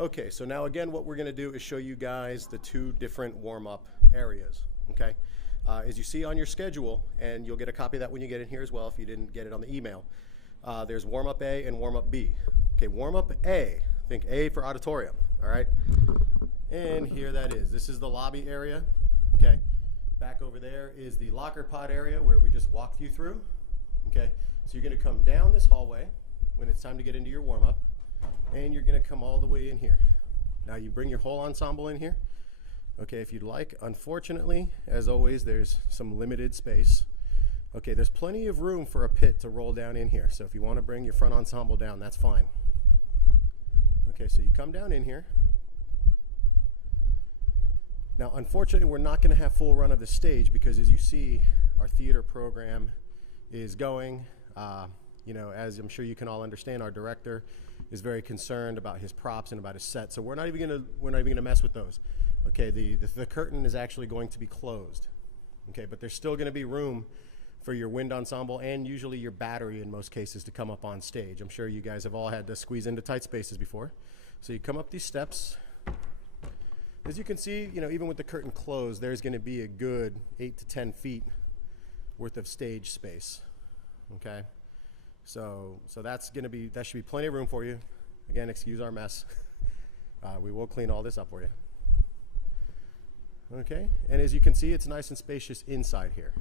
Okay, so now again, what we're gonna do is show you guys the two different warm-up areas, okay? As you see on your schedule, and you'll get a copy of that when you get in here as well if you didn't get it on the email, there's warm-up A and warm-up B. Okay, warm-up A, think A for auditorium, all right? And here that is. This is the lobby area, okay? Back over there is the locker pod area where we just walked you through, okay? So you're gonna come down this hallway when it's time to get into your warm-up, and you're gonna come all the way in here. Now you bring your whole ensemble in here, okay, if you'd like. Unfortunately, as always, there's some limited space. Okay, there's plenty of room for a pit to roll down in here, so if you wanna bring your front ensemble down, that's fine. Okay, so you come down in here. Now, unfortunately, we're not gonna have full run of the stage because as you see, our theater program is going. You know, as I'm sure you can all understand, our director is very concerned about his props and about his set, so we're not even gonna mess with those. Okay, the curtain is actually going to be closed. Okay, but there's still gonna be room for your wind ensemble and usually your battery in most cases to come up on stage. I'm sure you guys have all had to squeeze into tight spaces before. So you come up these steps. As you can see, you know, even with the curtain closed, there's gonna be a good 8 to 10 feet worth of stage space. Okay, so that should be plenty of room for you. Again, excuse our mess. We will clean all this up for you. Okay, and as you can see, it's nice and spacious inside here.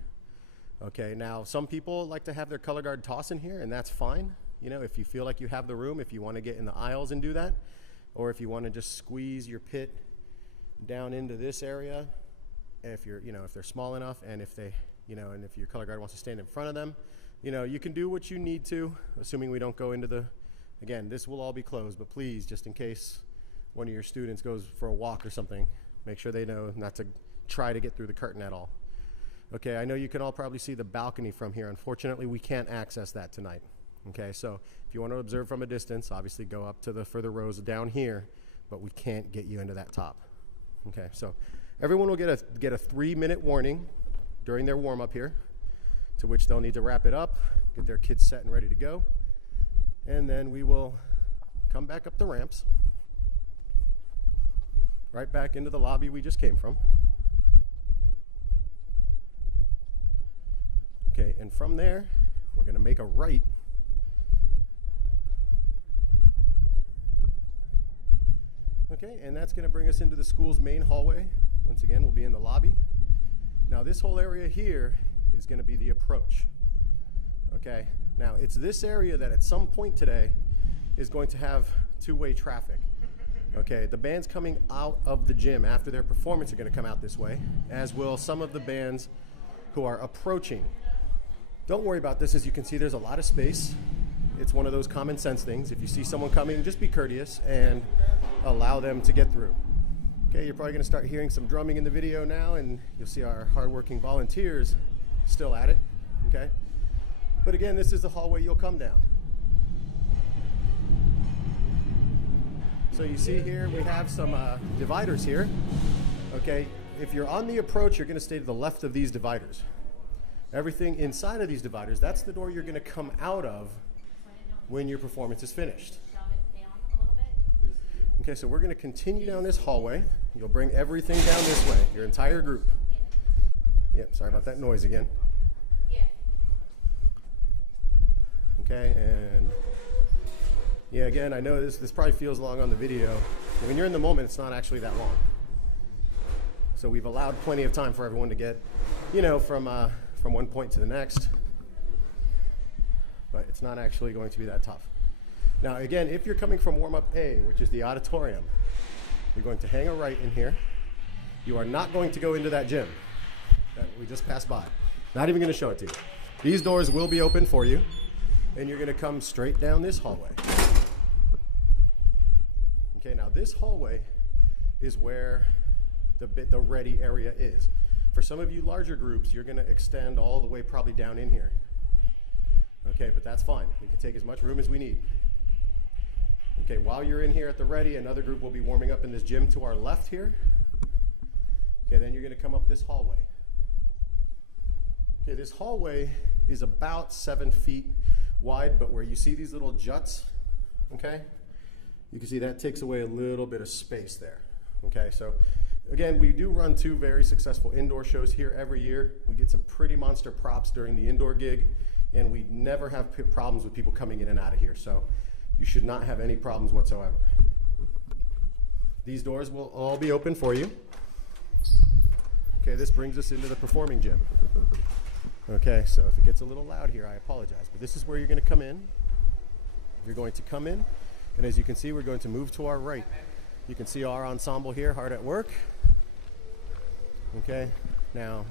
Okay, now some people like to have their color guard toss in here, and that's fine. You know, if you feel like you have the room, if you want to get in the aisles and do that, or if you want to just squeeze your pit down into this area, if they're small enough, and if your color guard wants to stand in front of them, you know, you can do what you need to, assuming we don't go into again, this will all be closed, but please, just in case one of your students goes for a walk or something, make sure they know not to try to get through the curtain at all. Okay, I know you can all probably see the balcony from here. Unfortunately, we can't access that tonight. Okay, so if you want to observe from a distance, obviously go up to the further rows down here, but we can't get you into that top. Okay, so everyone will get a 3-minute warning during their warm-up here, to which they'll need to wrap it up, get their kids set and ready to go, and then we will come back up the ramps, right back into the lobby we just came from. Okay, and from there, we're gonna make a right. Okay, and that's gonna bring us into the school's main hallway. Once again, we'll be in the lobby. Now this whole area here is gonna be the approach. Okay, now it's this area that at some point today is going to have two-way traffic. Okay, the bands coming out of the gym after their performance are gonna come out this way, as will some of the bands who are approaching. Don't worry about this. As you can see, there's a lot of space. It's one of those common sense things. If you see someone coming, just be courteous and allow them to get through. Okay, you're probably gonna start hearing some drumming in the video now, and you'll see our hardworking volunteers still at it, okay? But again, this is the hallway you'll come down. So you see here, we have some dividers here, okay? If you're on the approach, you're gonna stay to the left of these dividers. Everything inside of these dividers, that's the door you're gonna come out of when your performance is finished. Okay, so we're gonna continue down this hallway. You'll bring everything down this way, your entire group. Yep, sorry about that noise again. Okay, and yeah, again, I know this probably feels long on the video. When you're in the moment, it's not actually that long. So we've allowed plenty of time for everyone to get, you know, from one point to the next, but it's not actually going to be that tough. Now again, if you're coming from warm-up A, which is the auditorium, you're going to hang a right in here. You are not going to go into that gym that we just passed by. Not even going to show it to you. These doors will be open for you, and you're going to come straight down this hallway. Okay, now this hallway is where the ready area is. For some of you larger groups, you're going to extend all the way probably down in here. Okay, but that's fine. We can take as much room as we need. Okay, while you're in here at the ready, another group will be warming up in this gym to our left here. Okay, then you're going to come up this hallway. Okay, this hallway is about 7 feet wide, but where you see these little juts, okay, You can see that takes away a little bit of space there. Okay, so again, we do run 2 very successful indoor shows here every year. We get some pretty monster props during the indoor gig, and we never have problems with people coming in and out of here. So you should not have any problems whatsoever. These doors will all be open for you. Okay, this brings us into the performing gym. Okay, so if it gets a little loud here, I apologize, but this is where you're going to come in. You're going to come in, and as you can see, we're going to move to our right. You can see our ensemble here, hard at work. Okay, now,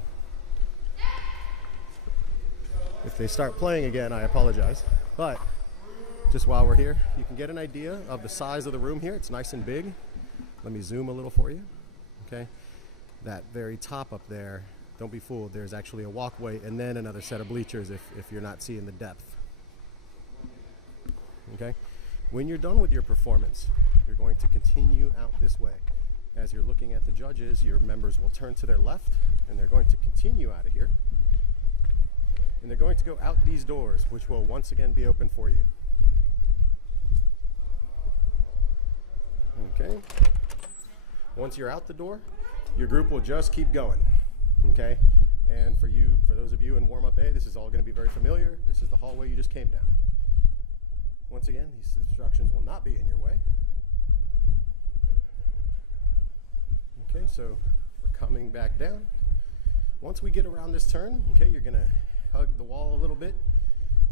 if they start playing again, I apologize, but just while we're here, you can get an idea of the size of the room here. It's nice and big. Let me zoom a little for you. Okay, that very top up there, don't be fooled, there's actually a walkway and then another set of bleachers if you're not seeing the depth. Okay, when you're done with your performance, you're going to continue out this way. As you're looking at the judges, your members will turn to their left and they're going to continue out of here. And they're going to go out these doors, which will once again be open for you. Okay. Once you're out the door, your group will just keep going. Okay. And for those of you in warm-up A, this is all going to be very familiar. This is the hallway you just came down. Once again, these instructions will not be in your way. Okay, so we're coming back down. Once we get around this turn, okay, you're going to hug the wall a little bit.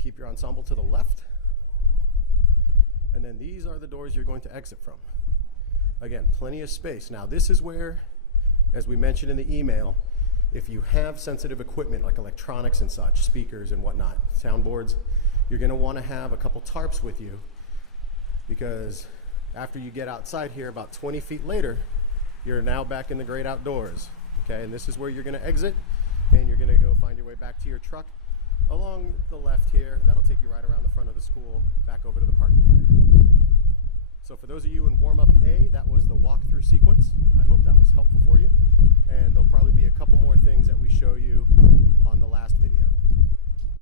Keep your ensemble to the left. And then these are the doors you're going to exit from. Again, plenty of space. Now this is where, as we mentioned in the email, if you have sensitive equipment like electronics and such, speakers and whatnot, soundboards, you're going to want to have a couple tarps with you, because after you get outside here about 20 feet later, you're now back in the great outdoors. Okay, and this is where you're going to exit, and you're going to go find your way back to your truck along the left here. That'll take you right around the front of the school, back over to the parking area. So for those of you in warm-up A, that was the walkthrough sequence. I hope that